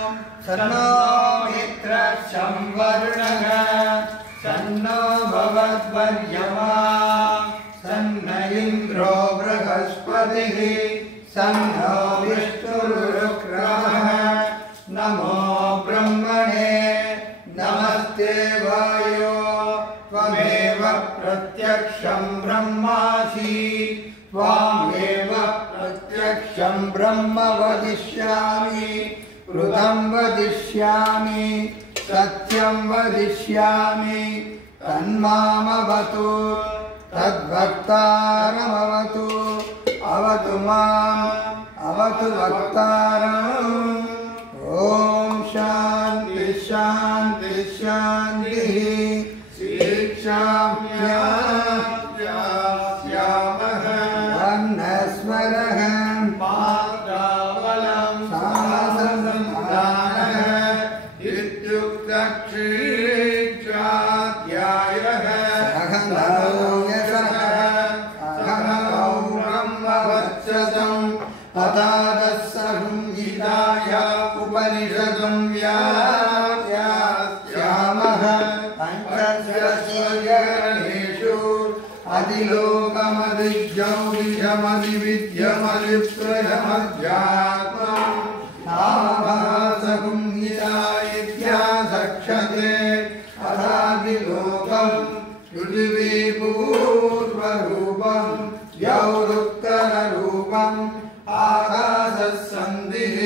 सन्नो मित्रः संवर्णः सन्नो भवद्वर्यमा सन्न इन्द्रो बृहस्पतिः सन्नो विष्णुरुक्रमः नमो ब्रह्मणे नमस्ते वायो त्वमेव प्रत्यक्षं ब्रह्मासि त्वामेव प्रत्यक्षं ब्रह्म वदिष्यामि ऋतं वदिष्यामि सत्यं वदिष्यामि तन्मामवतु तद्वक्तारमवतु अवतु माम् अवतु वक्तारम् ॐ शान्ति शान्ति शान्तिः शिक्षाम्यामः वर्णस्वरः पात्रावलं सासंधानः इत्युक्तक्षीक्षाध्यायः सहनौ ब्रह्मवत्ससम् अथादस्सहं गीताय उपनिषदं व्याख्यास्यामः पञ्चदशगणेषु अधिलोकमधिज्ञौलिषमधिविद्यमधिप्रथमध्यात्मं नामभासगं गीता इत्यासक्षते अथादिलोकं पृथिवीपूर्वरूपं द्यौरुत्तररूपम् आकाशसन्धिः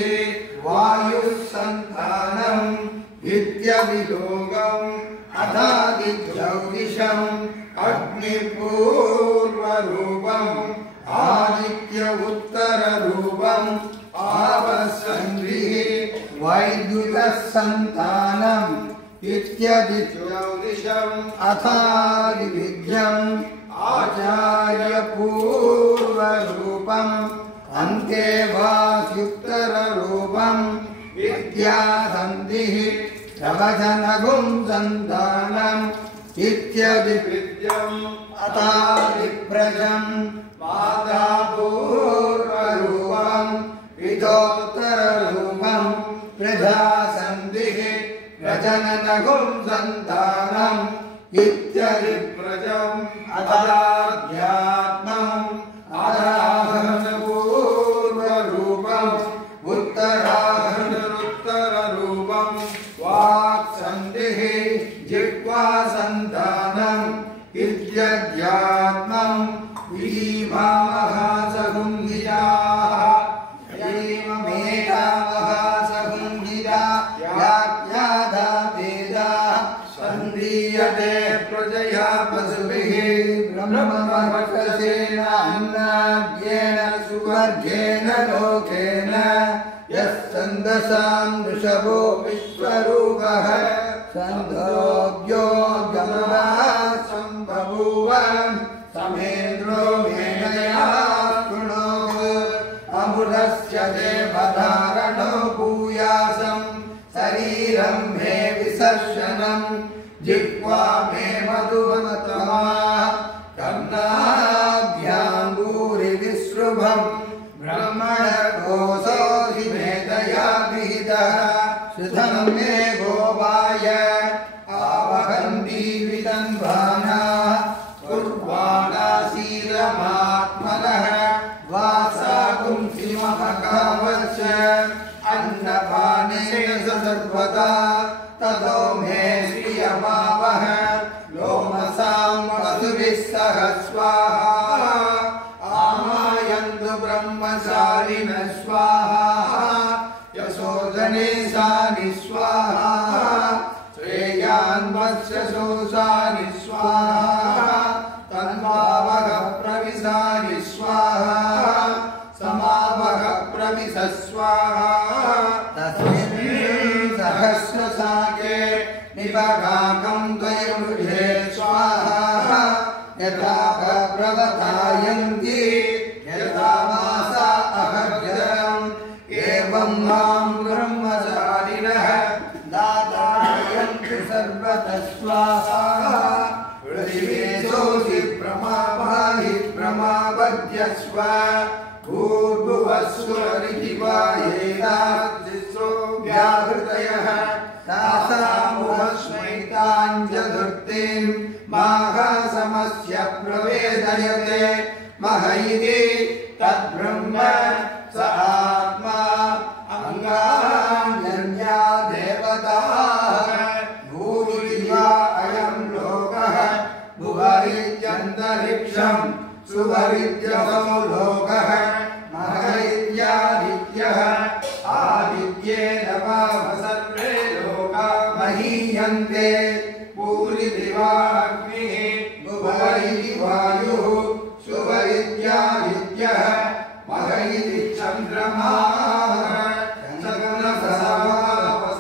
वायुस्सन्धानम् इत्यदिलोकम् अथादिज्यौतिषम् अग्निपूर्वरूपम् आदित्य उत्तररूपम् आवसन्धिः वैद्युतसन्तानम् इत्यदिज्यौतिषम् अथादिविद्यम् आचार्यपूर्वरूपम् अन्तेवास्युत्तररूपम् विद्यासन्धिः प्रवचनगुं सन्तानम् इत्यदिविद्यम् अथादिप्रजम् मातापूर्वरूपम् विदोत्तररूपम् प्रजासन्धिः प्रजननगुं सन्तानम् इत्यदिप्रजम् अथाध्यात्मम् आराधनपूर्वरूपम् उत्तराधनोत्तररूपम् वाक्सन्धिः जिह्वासन्धानम् इत्यध्यात्मम् ईमामहासगुंगिराः ईममेकामहासगुंगिरा याज्ञादा वेदाः सन्धीयते प्रजया पशुभिः ब्रह्मवर्चसेन अन्नाद्येन सुवर्गेण लोकेन यः छन्दसां वृषभो विश्वरूपः छन्दोऽव्यो गमनाः सम्बभूव समेन्द्रो मेधया शृणोत् अमृतस्य देवधारणो भूयासं शरीरं मे विसर्जनम् जिह्वा मे मधुवनतमा कर्णाभ्याङ्गूरिविसृभम् ब्रह्मणकोशोऽसि मेधया विहितः श्रुतं मे गोपाय आवहन्ति वितन्वानाः कुर्वाणासीरमात्मनः वासाकुंसिमहकावच्च अन्नपानेन सर्वदा ततो मे श्रियमावह लोमसां वसुभिः सह स्वाहा आमायन्तु ब्रह्मचारिणः स्वाहा यशोधनेशानि स्वाहा श्रेयान्वत्सशोषानि स्वाहा तन्वावह प्रविशानि स्वाहा समावह प्रविश स्वाहा तस्मिन् सहस्रशाके निपगाकं द्वयमृधे स्वाहा यथा प्रवतायन्ति यथा मासा अहर्यम् एवं मां ब्रह्मचारिणः दातायन्तु सर्वतः स्वाहा पृथिवीशोऽसि प्रमापाहि प्रमापद्यस्व भूर्भुवस्सुररिति वा एतादृशो व्याहृतयः तासामुपस्मैताञ्चतुर्थीं माघसमस्य प्रवेदयते मह इति तद्ब्रह्म स आत्मा अंगान्यन्या देवताः भूरिवा अयं लोकः भुवरित्यन्तरिक्षं सुवरित्यसौ लोकः महरित्यादित्यः आदित्येन सर्वे लोका महीयन्ते पूरिदिवाग्निः भुवरिति वायुः सुवरित्यादित्यः महरिति चन्द्रमाः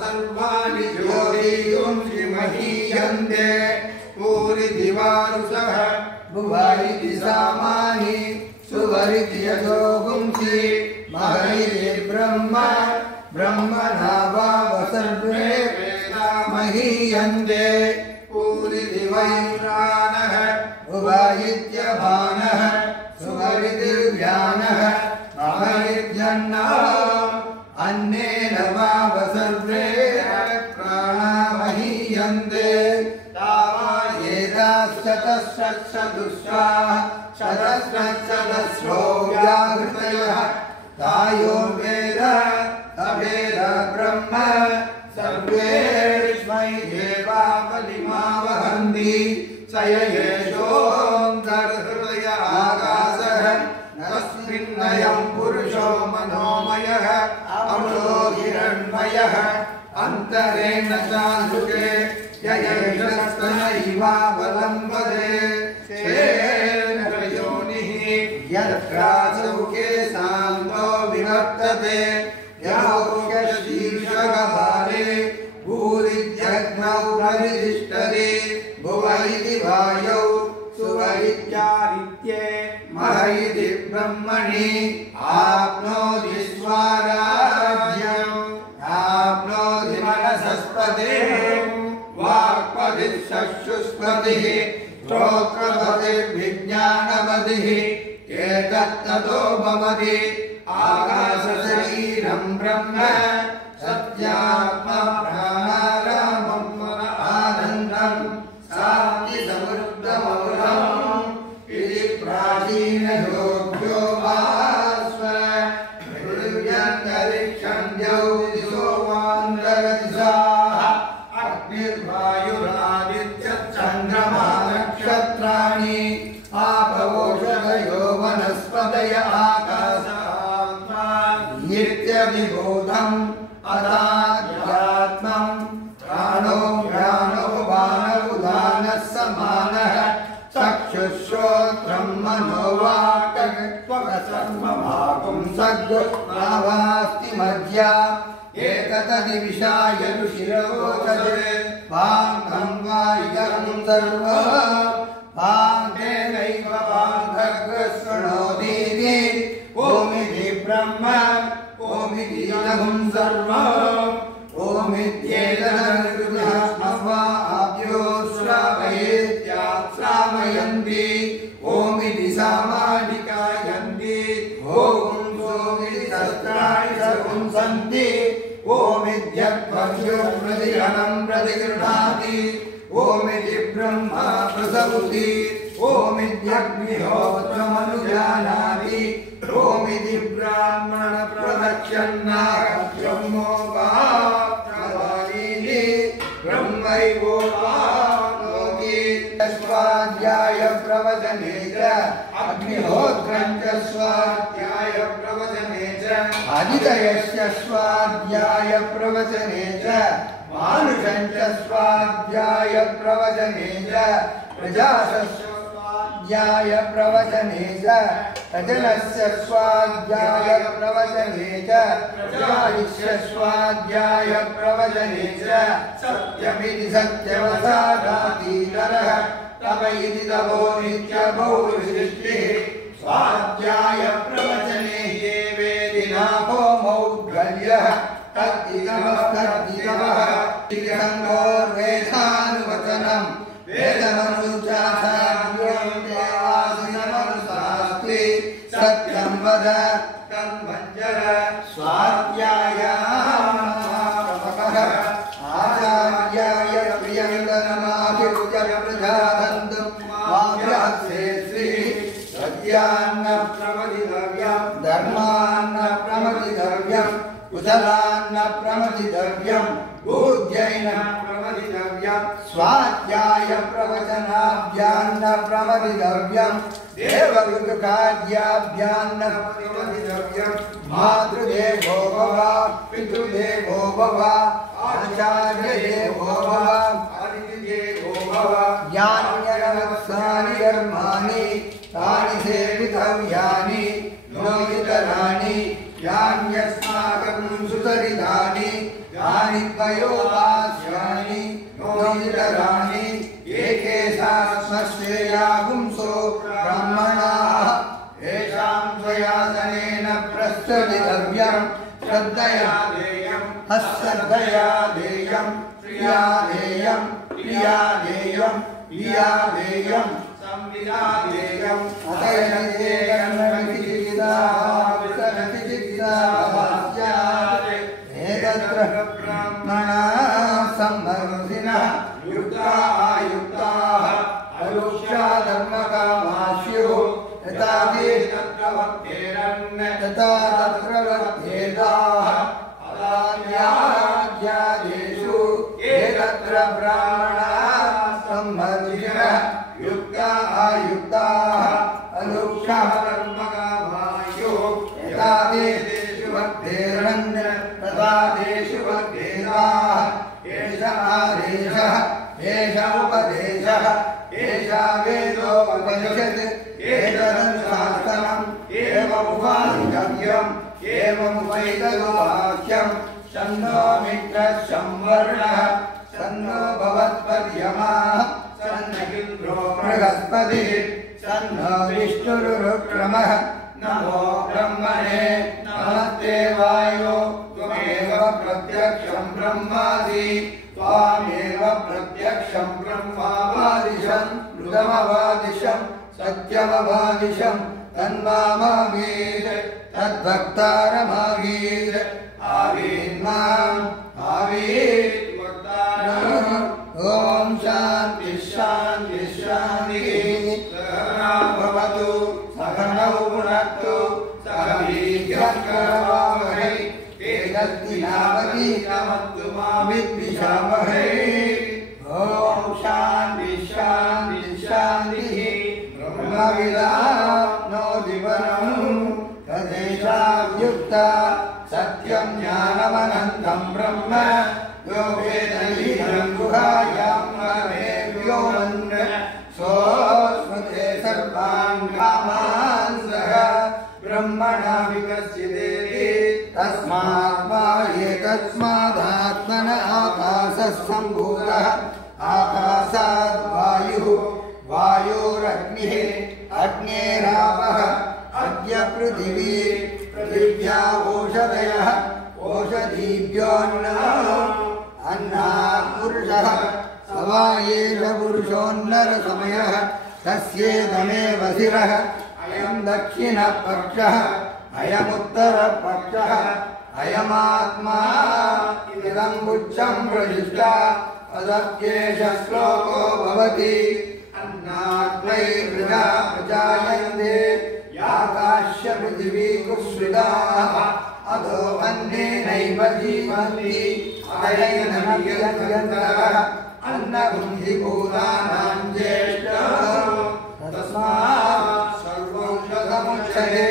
सर्वाणि ज्योतिषुंसि महीयन्ते पूरिदिवारुषः भुवरिति सामानि सुवरिति यशो पुंसि महरिति ब्रह्म ब्रह्मणा वाव सर्वे वेदा महीयन्ते पूरिति वैश्वानः भुवरित्यभानः सुवरिति व्यानः महरित्यन्नः अन्नेन वाव सर्वे प्राणा महीयन्ते तावायेताश्चतश्चतुष्षाः शतश्चतस्रो व्याहृतयः तायो वेद तवेद ब्रह्म सर्वेष्मै देवा बलिमावहन्ति स येषोऽन्तर्हृदय आकाशः तस्मिन्नयं पुरुषो मनोमयः अमृतो हिरण्मयः अन्तरेण चालुके ययैषस्तनैवावलम्बते योनिः यत्रासौके शान्तो विवर्तते यमोक्षशीर्षकभारे भूरित्यग्नौ परितिष्ठते भुव इति वायौ सुवरित्यादित्ये मह इति ब्रह्मणि आप्नोति स्वाराज्यम् आप्नोति मनसस्पतिः वाक्पतिः चक्षुष्पतिः श्रोत्रपतिर्विज्ञानपतिः एतत्ततो भवति आकाशशरीरं ब्रह्म सत्यात्मा प्राणारामं मन आनन्दं शान्तिसमृद्धममृतम् इति प्राचीनयोग्यो भास्व पृथिव्यन्तरिक्षं द्यौदिशो वान्दरदिशाः अग्निर्वायुरादित्यश्चन्द्रमा नक्षत्राणि आपवोषधयो वनस्पतय आकाशात्मा नित्यविभूतम् अदाध्यात्मं प्राणो ज्ञानो बाणोदानः समानः चक्षुश्रोत्रं मनोवाक्त्वकसर्वभागं सद्गुणावास्ति मध्या एतदिविषाय ऋषिरोचते वाङ्गं वा इदं सर्वं वाङ्गेनैव वाङ्गशृणोतीति ओमिति ब्रह्म ओमिति इदं सर्वम् ओमित्येतदनुरुद्धात्मवाभ्यो श्रावयेत्याश्रावयन्ति ओमिति सामाजिकायन्ति ओं सोमिति शस्त्राणि सपुंसन्ति ओमित्यत्वभ्यो प्रतिगणं प्रतिगृह्णाति ओमिति ब्रह्मा प्रसौति ओमित्यग्निहोत्रमनुजानाति ओमिति ब्राह्मण प्रदक्षिणाब्रह्मोपाप्तवादीति ब्रह्मैवोपाप्नोति स्वाध्याय प्रवचने च अग्निहोत्रं च स्वाध्याय प्रवचने च आदितयस्य स्वाध्याय प्रवचने च मानुषं च स्वाध्याय प्रवचने च प्रजासस्य स्वाध्याय प्रवचने च रजनस्य स्वाध्याय प्रवचने च प्रजायस्य स्वाध्याय प्रवचने च सत्यमिति सत्यवसादातीतरः तव इति तवो नित्यभौरिसृष्टिः स्वाध्याय प्रवचने ये वेदिना होमौद्गल्यः तद्दिगमस्तद्दिगमः तिर्यङ्गोर्वेदानुवचनम् वेदमनुचासाद्यों देवासिनमनुशास्ति सत्यं वद कर्मञ्जर स्वाध्यायः प्रमथितव्यं बुद्ध्यैन प्रमथितव्यं स्वाध्याय प्रवचनाभ्यान्न प्रमथितव्यं देवऋतुकार्याभ्यान्न प्रमथितव्यं मातृदेवो भव पितृदेवो भव आचार्यदेवो भव अतिथिदेवो भव यान्यनवत्सानि कर्माणि तानि सेवितव्यानि नोदितराणि यान्यस्माकं सुचरितानि यानि त्वयोपास्यानि नोदितराणि एके शास्त्रस्येयागुंसो ब्राह्मणाः येषां त्वयासनेन प्रस्तुतितव्यं श्रद्धया देयम् अश्रद्धया देयं प्रिया देयं प्रिया देयं प्रिया देयं संविदा देयं अतयनते कर्मविचिकित्सास्यात् एकत्र ब्राह्मणाः सम्मर्दिनः युक्ता आयुक्ताः अरुष्या धर्मकामास्युः यथा तथा तत्र वर्तेताः अदान्याद्यादेषु एकत्र ब्राह्मणाः सम्मर्दिनः युक्ता आयुक्ताः अनुक्षः कर्मकामायुः यथा तेषु वर्तेरन् तथा तेषु वर्तेताः एष आदेशः एष उपदेशः एषा वेदोपनिषत् एतदनुशासनम् एवमुपादितव्यम् एवमुपैतदुवाक्यम् सन्नो मित्रः संवर्णः सन्नो भवत्पर्यमाः सन्नगिन्द्रो बृहस्पतिः सन्नो विष्णुरुक्रमः नमो ब्रह्मणे नमस्ते वायो त्वमेव प्रत्यक्षं ब्रह्मासि त्वामेव प्रत्यक्षं ब्रह्मावादिशं मृतमवादिशं सत्यमवादिशं तन्मामावीर तद्भक्तारमावीर आवीन्माम् आवीत् ॐ शान्ति शान्ति शान्तिः सहना भवतु सहनौ भुनक्तु सह वीर्यं करवावहै तेजस्विनावतीतमस्तु मा विद्विषावहै ॐ शान्ति शान्ति शान्तिः ब्रह्मविदानो जीवनम् तदेशायुक्ता सत्यं ज्ञानमनन्तं ब्रह्म यो वेदैनं गुहायां महे व्योमन् सोऽस्मते सर्वान् कामान् सः ब्रह्मणा विकसितेति तस्मात्मात्मन आकाशः सम्भूतः आकाशात् वायुः वायोरग्निः अग्नेरापः अद्य पृथिवी पृथिव्या ओषधयः ओषधीभ्योऽन्नः अन्नात् पुरुषः स वा एष पुरुषोन्नरसमयः तस्येदमेव शिरः अयं दक्षिणपक्षः अयमुत्तरपक्षः अयमात्मा इदं बुद्धं प्रतिष्ठा तदप्येष श्लोको भवति अन्नाद्वै प्रजा प्रजायन्ते याकाश्य पृथिवी कुस्विदाः अधो अन्नेनैव जीवन्ति अयनमयन्तः अन्नबुद्धिभूतानां ज्येष्ठः तस्मात् सर्वौषधमुच्यते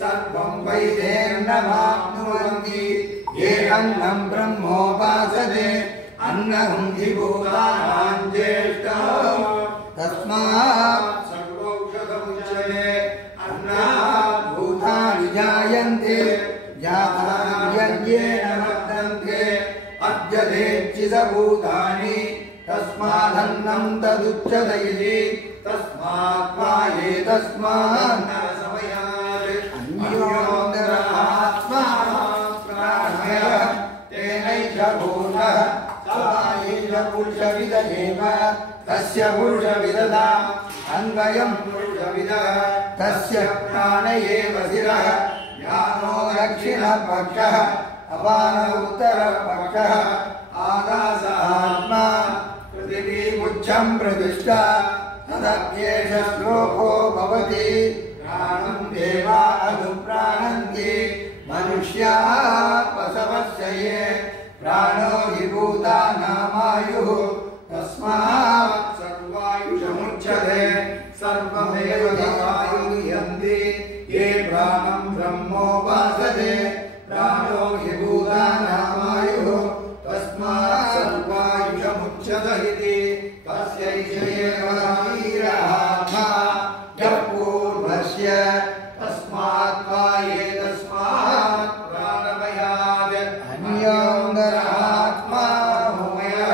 सर्वं वैदेर्नमाप्नुवन्ति ये अन्नं ब्रह्मोपासते अन्नबुद्धिभूतानां ज्येष्ठः तस्मात् सर्वौषधमुच्यते अन्नात् भूतानि जायन्ते जातान्येन वर्धन्ते अद्यथेच्छिदभूतानि तस्मादन्नं तदुच्यत इति तस्मात् वाये तस्मान्नरसमयात् अन्योऽन्तरात्मा प्राणमयः तेनैष भूतः स वायैष पुरुषविद एव तस्य पुरुषविदधा अन्वयं पुरुषविदः तस्य प्राण एव शिरः ज्ञानो दक्षिणपक्षः अपान उत्तरपक्षः आकाश आत्मा पृथिवी मुच्छं प्रतिष्ठा तदप्येष श्लोको भवति प्राणं देवा अनुप्राणन्ति मन आयुष्यात्मसमस्य ये प्राणो हि भूतानामायुः तस्मात् सर्वायुषमुच्यते सर्वमेव वायुर्यन्ति ये प्राणं ब्रह्मोपासते प्राणो हि भूतानामायुः तस्मात् सर्वायुषमुच्यत इति तस्यैष एव शरीरात्मा यः पूर्वस्य तस्मात् वाये तस्मात् प्राणमयात् अन्योऽन्तरात्मा भूमयः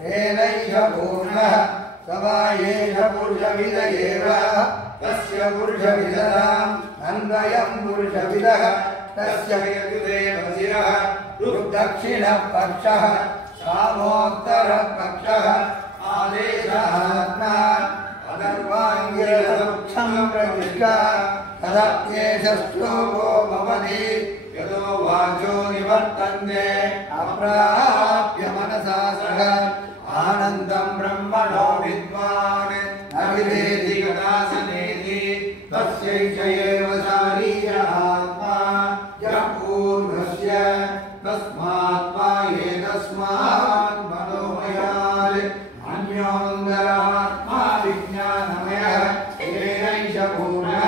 तेनैष पूर्णः स वायेष पुरुषविद एव तस्य पुरुषविदताम् अन्वयं पुरुषविदः तस्य यजुदेव शिरः ऋग्दक्षिणः पक्षः सामोत्तरः पक्षः आदेशात्मा अदर्वाङ्गिरसमुक्षं प्रतिष्ठा तदप्येष श्लोको भवति यतो वाचो निवर्तन्ते अप्राप्य मनसा सह आनन्दं ब्रह्मणो विद्वान् न विवेति कदासनेति तस्यैष एव शारीरहात्मा यः पूर्वस्य तस्मात् वाये तस्मात् मनोमयात् अन्योऽन्तरात्मा विज्ञानमयः तेनैष पूर्णः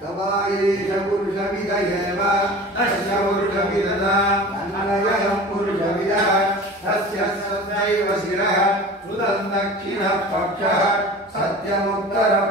स वायेष पुरुषविद एव तस्य पुरुषविदताम् अन्वयं पुरुषविदः तस्य सदैव शिरः ऋतं दक्षिणः पक्षः सत्यमुत्तरः